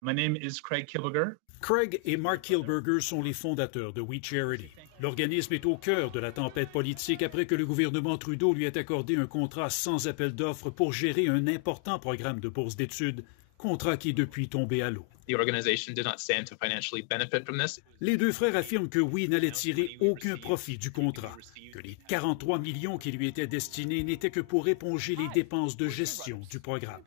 My name is Craig Kielburger. Craig et Mark Kielburger sont les fondateurs de We Charity. L'organisme est au cœur de la tempête politique après que le gouvernement Trudeau lui ait accordé un contrat sans appel d'offres pour gérer un important programme de bourse d'études, contrat qui est depuis tombé à l'eau. The organization did not stand to financially benefit from this. Les deux frères affirment que We n'allait tirer aucun profit du contrat, que les 43 millions qui lui étaient destinés n'étaient que pour éponger les dépenses de gestion du programme.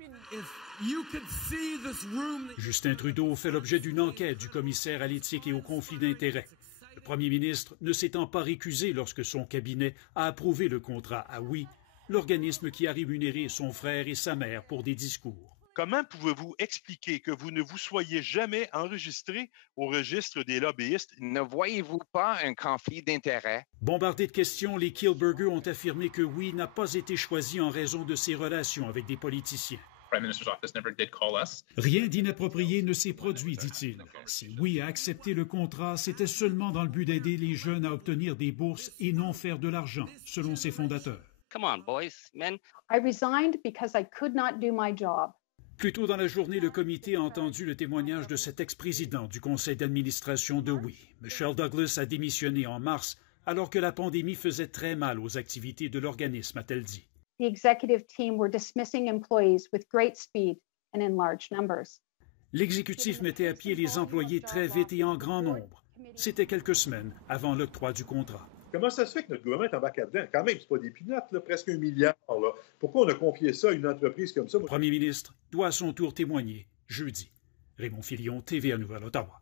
Justin Trudeau fait l'objet d'une enquête du commissaire à l'éthique et au conflit d'intérêts. Le premier ministre ne s'étant pas récusé lorsque son cabinet a approuvé le contrat à We, l'organisme qui a rémunéré son frère et sa mère pour des discours. Comment pouvez-vous expliquer que vous ne vous soyez jamais enregistré au registre des lobbyistes? Ne voyez-vous pas un conflit d'intérêts? Bombardés de questions, les Kielburger ont affirmé que We n'a pas été choisi en raison de ses relations avec des politiciens. Prime Minister's office never did call us. Rien d'inapproprié ne s'est produit, dit-il. Si We a accepté le contrat, c'était seulement dans le but d'aider les jeunes à obtenir des bourses et non faire de l'argent, selon ses fondateurs. Come on, boys, men. I resigned because I could not do my job. Plus tôt dans la journée, le comité a entendu le témoignage de cet ex-président du conseil d'administration de We. Michelle Douglas a démissionné en mars, alors que la pandémie faisait très mal aux activités de l'organisme, a-t-elle dit. The executive team were dismissing employees with great speed and in large numbers. L'exécutif mettait à pied les employés très vite et en grand nombre. C'était quelques semaines avant l'octroi du contrat. Comment ça se fait que notre gouvernement est embarqué là-dedans? Quand même, c'est pas des pinottes, là, presque 1 milliard. Là. Pourquoi on a confié ça à une entreprise comme ça? Le premier ministre doit à son tour témoigner jeudi. Raymond Filion, TVA Nouvelle, Ottawa.